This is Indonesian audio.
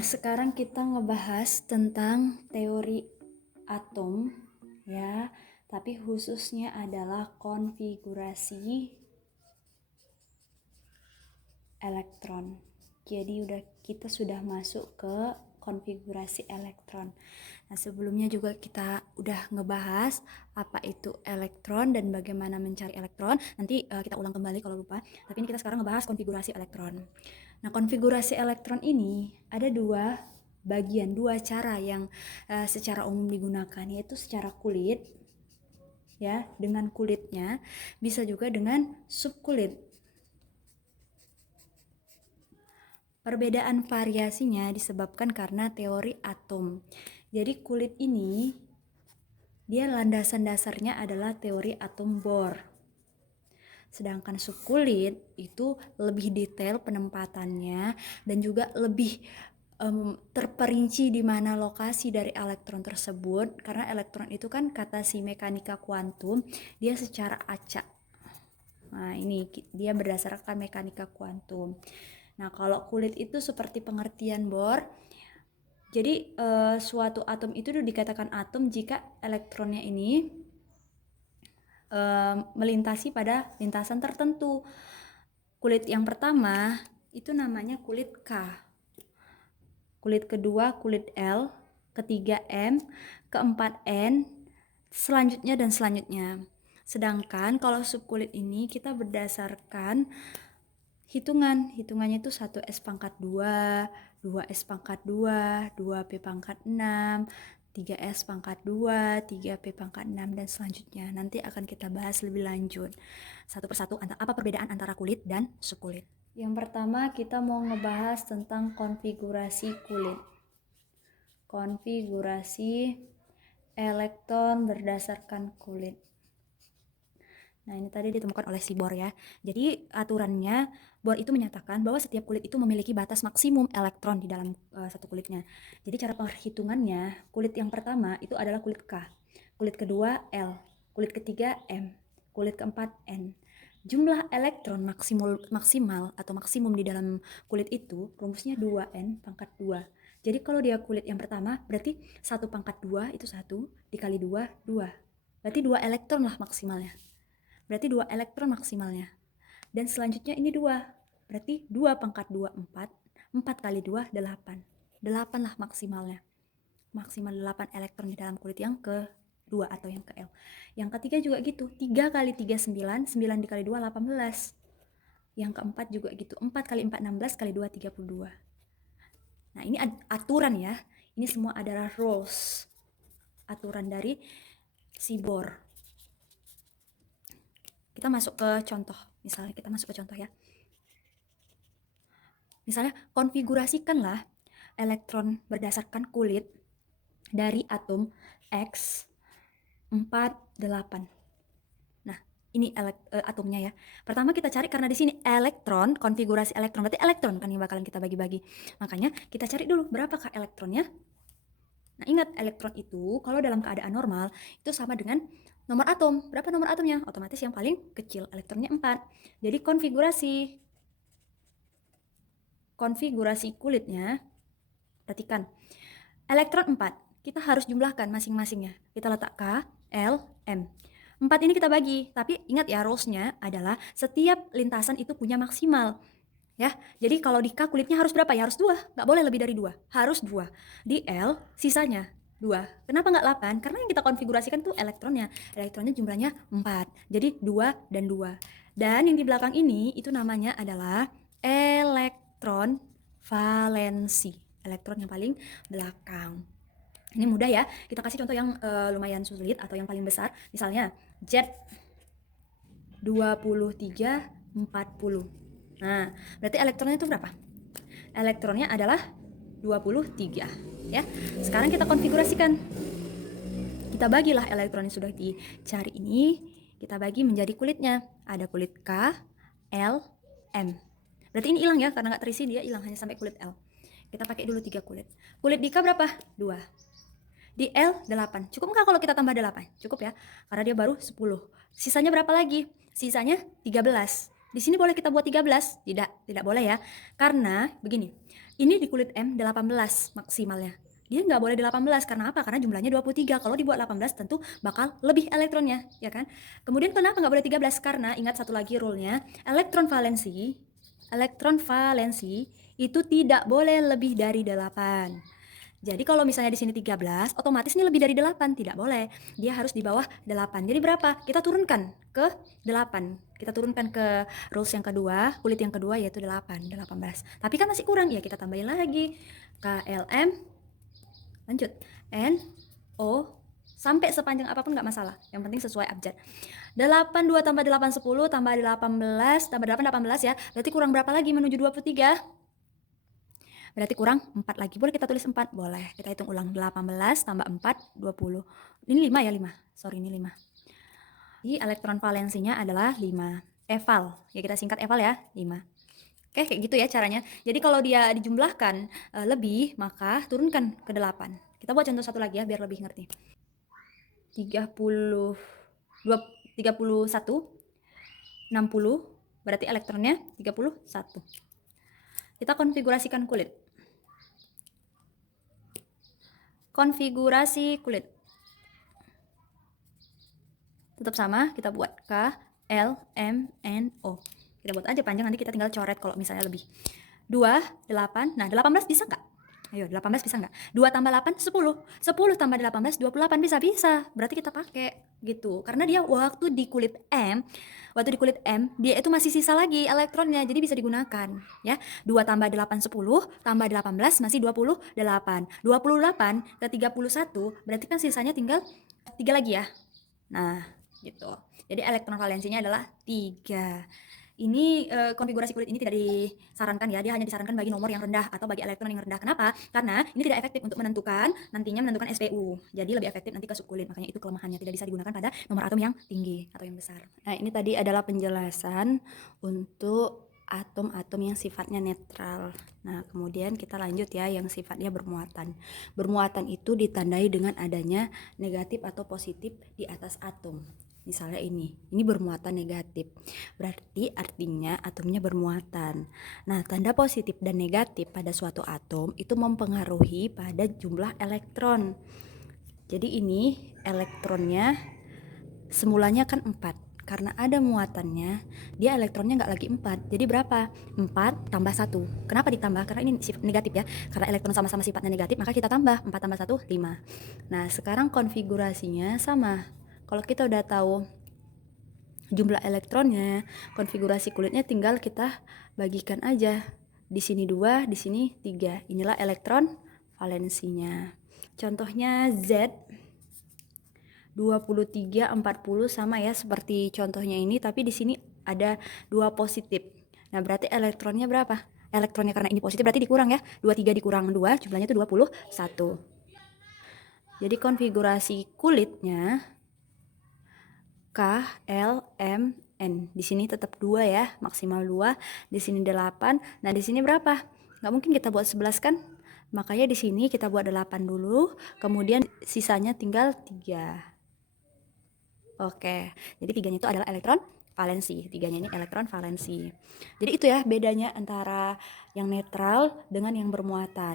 Nah, sekarang kita ngebahas tentang teori atom ya, tapi khususnya adalah konfigurasi elektron. Jadi kita sudah masuk ke konfigurasi elektron. Nah, sebelumnya juga kita udah ngebahas apa itu elektron dan bagaimana mencari elektron. Nanti kita ulang kembali kalau lupa. Tapi ini kita sekarang ngebahas konfigurasi elektron. Nah, konfigurasi elektron ini ada dua bagian, dua cara yang secara umum digunakan, yaitu secara kulit ya, dengan kulitnya, bisa juga dengan subkulit. Perbedaan variasinya disebabkan karena teori atom. Jadi kulit ini dia landasan dasarnya adalah teori atom Bohr. Sedangkan subkulit itu lebih detail penempatannya dan juga lebih terperinci di mana lokasi dari elektron tersebut, karena elektron itu kan kata si mekanika kuantum dia secara acak. Nah, ini dia berdasarkan mekanika kuantum. Nah, kalau kulit itu seperti pengertian Bohr. Jadi suatu atom itu dikatakan atom jika elektronnya ini melintasi pada lintasan tertentu. Kulit yang pertama itu namanya kulit K. Kulit kedua kulit L, ketiga M, keempat N, selanjutnya dan selanjutnya. Sedangkan kalau subkulit ini kita berdasarkan hitungannya itu 1S pangkat 2, 2S pangkat 2, 2P pangkat 6, 3S pangkat 2, 3P pangkat 6, dan selanjutnya. Nanti akan kita bahas lebih lanjut satu persatu apa perbedaan antara kulit dan subkulit. Yang pertama kita mau ngebahas tentang konfigurasi kulit. Konfigurasi elektron berdasarkan kulit. Nah, ini tadi ditemukan oleh si Bohr ya. Jadi aturannya Bohr itu menyatakan bahwa setiap kulit itu memiliki batas maksimum elektron di dalam satu kulitnya. Jadi cara perhitungannya, kulit yang pertama itu adalah kulit K, kulit kedua L, kulit ketiga M, kulit keempat N. Jumlah elektron maksimal atau maksimum di dalam kulit itu rumusnya 2N pangkat 2. Jadi kalau dia kulit yang pertama berarti 1 pangkat 2 itu 1 dikali 2, 2. Berarti 2 elektron lah maksimalnya. Berarti 2 elektron maksimalnya. Dan selanjutnya ini 2. Berarti 2 pangkat 2, 4. 4 kali 2, 8. 8 lah maksimalnya. Maksimal 8 elektron di dalam kulit yang kedua atau yang ke L. Yang ketiga juga gitu. 3 kali 3, 9. 9 dikali 2, 18. Yang keempat juga gitu. 4 kali 4, 16. Kali 2, 32. Nah, ini aturan ya. Ini semua adalah rules. Aturan dari si Bohr. Kita masuk ke contoh. Misalnya kita masuk ke contoh ya. Misalnya konfigurasikanlah elektron berdasarkan kulit dari atom X 48. Nah, ini atomnya ya. Pertama kita cari, karena di sini elektron, konfigurasi elektron, berarti elektron kan yang bakalan kita bagi-bagi. Makanya kita cari dulu berapakah elektronnya. Nah, ingat elektron itu kalau dalam keadaan normal itu sama dengan nomor atom. Berapa nomor atomnya? Otomatis yang paling kecil, elektronnya 4. Jadi konfigurasi kulitnya, perhatikan, elektron 4, kita harus jumlahkan masing-masingnya. Kita letak K, L, M. 4 ini kita bagi, tapi ingat ya, rules-nya adalah setiap lintasan itu punya maksimal. Ya, jadi kalau di K kulitnya harus berapa ya? Harus 2, nggak boleh lebih dari 2, harus 2. Di L sisanya 2. Kenapa nggak 8? Karena yang kita konfigurasikan tuh elektronnya jumlahnya 4, jadi 2 dan 2. Dan yang di belakang ini itu namanya adalah elektron valensi, elektron yang paling belakang. Ini mudah ya, kita kasih contoh yang lumayan sulit atau yang paling besar. Misalnya Z 23, 40. Nah, berarti elektronnya itu berapa? Elektronnya adalah 23 ya. Sekarang kita konfigurasikan. Kita bagilah elektron yang sudah dicari ini, kita bagi menjadi kulitnya. Ada kulit K, L, M. Berarti ini hilang ya, karena nggak terisi dia hilang, hanya sampai kulit L. Kita pakai dulu 3 kulit. Kulit di K berapa? 2. Di L 8. Cukup nggak kalau kita tambah 8? Cukup ya, karena dia baru 10. Sisanya berapa lagi? Sisanya 13. Di sini boleh kita buat 13? Tidak boleh ya. Karena begini, ini di kulit M 18 maksimalnya. Dia nggak boleh di 18, karena apa? Karena jumlahnya 23. Kalau dibuat 18 tentu bakal lebih elektronnya, ya kan? Kemudian kenapa nggak boleh 13? Karena ingat satu lagi rule-nya, elektron valensi itu tidak boleh lebih dari 8. Jadi kalau misalnya di sini 13, otomatis ini lebih dari 8, tidak boleh. Dia harus di bawah 8. Jadi berapa? Kita turunkan ke 8. Kita turunkan ke rules yang kedua, kulit yang kedua yaitu 8, 18. Tapi kan masih kurang, ya kita tambahin lagi. KLM, lanjut, NO, sampai sepanjang apapun nggak masalah. Yang penting sesuai abjad. 82 tambah 8, 10, tambah 18, tambah 8, 18 ya. Berarti kurang berapa lagi menuju 23? Berarti kurang 4 lagi. Boleh kita tulis 4? Boleh. Kita hitung ulang. 18 tambah 4, 20. Ini 5 ya, 5. Sorry, ini 5. Jadi elektron valensinya adalah 5. Eval. Ya kita singkat eval ya, 5. Oke, kayak gitu ya caranya. Jadi kalau dia dijumlahkan lebih, maka turunkan ke 8. Kita buat contoh satu lagi ya, biar lebih ngerti. 31, 60, berarti elektronnya 31. Kita konfigurasikan kulit. Konfigurasi kulit. Tetap sama, kita buat K, L, M, N, O. Kita buat aja panjang, nanti kita tinggal coret kalau misalnya lebih. 2, 8, nah 18 bisa nggak? Ayo, 18 bisa nggak? 2 tambah 8, 10. 10 tambah 18, 28. Bisa. Berarti kita pakai gitu. Karena dia waktu di kulit M, dia itu masih sisa lagi elektronnya, jadi bisa digunakan. Ya, 2 tambah 8, 10, tambah 18, masih 28. 28 ke 31, berarti kan sisanya tinggal 3 lagi ya. Nah, gitu. Jadi elektron valensinya adalah 3. Ini konfigurasi kulit ini tidak disarankan ya, dia hanya disarankan bagi nomor yang rendah atau bagi elektron yang rendah. Kenapa? Karena ini tidak efektif untuk nantinya menentukan SPU. Jadi lebih efektif nanti ke subkulit, makanya itu kelemahannya, tidak bisa digunakan pada nomor atom yang tinggi atau yang besar. Nah, ini tadi adalah penjelasan untuk atom-atom yang sifatnya netral. Nah, kemudian kita lanjut ya yang sifatnya bermuatan. Bermuatan itu ditandai dengan adanya negatif atau positif di atas atom. Misalnya ini bermuatan negatif. Berarti artinya atomnya bermuatan. Nah, tanda positif dan negatif pada suatu atom itu mempengaruhi pada jumlah elektron. Jadi ini elektronnya semulanya kan 4. Karena ada muatannya, dia elektronnya nggak lagi 4. Jadi berapa? 4 tambah 1. Kenapa ditambah? Karena ini sifat negatif ya. Karena elektron sama-sama sifatnya negatif, maka kita tambah. 4 tambah 1, 5. Nah, sekarang konfigurasinya sama. Kalau kita udah tahu jumlah elektronnya, konfigurasi kulitnya tinggal kita bagikan aja. Di sini 2, di sini 3. Inilah elektron valensinya. Contohnya Z 23, 40 sama ya seperti contohnya ini, tapi di sini ada 2 positif. Nah, berarti elektronnya berapa? Elektronnya karena ini positif berarti dikurang ya. 23 dikurang 2, jumlahnya itu 21. Jadi konfigurasi kulitnya K, L, M, N. Di sini tetap 2 ya, maksimal 2. Di sini 8. Nah, di sini berapa? Nggak mungkin kita buat 11 kan? Makanya di sini kita buat 8 dulu, kemudian sisanya tinggal 3. Oke, jadi 3-nya itu adalah elektron valensi. 3-nya ini elektron valensi. Jadi itu ya bedanya antara yang netral dengan yang bermuatan.